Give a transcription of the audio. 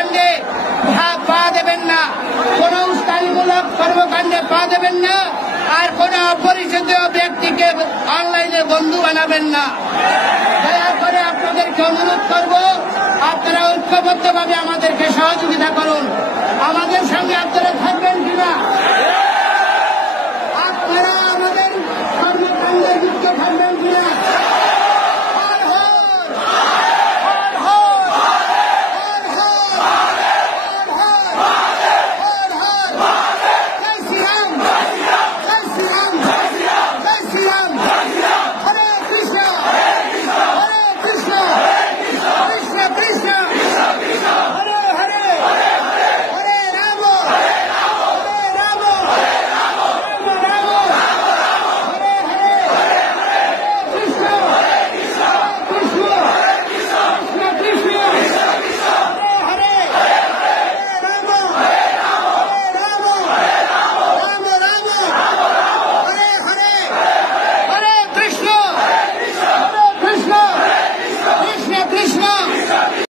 কর্মকাণ্ডে পা দেবেন না, কোন উস্কানিমূলক কর্মকাণ্ডে পা দেবেন না, আর কোন অপরিচিত ব্যক্তিকে অনলাইনে বন্ধু বানাবেন না। দয়া করে আপনাদেরকে অনুরোধ করব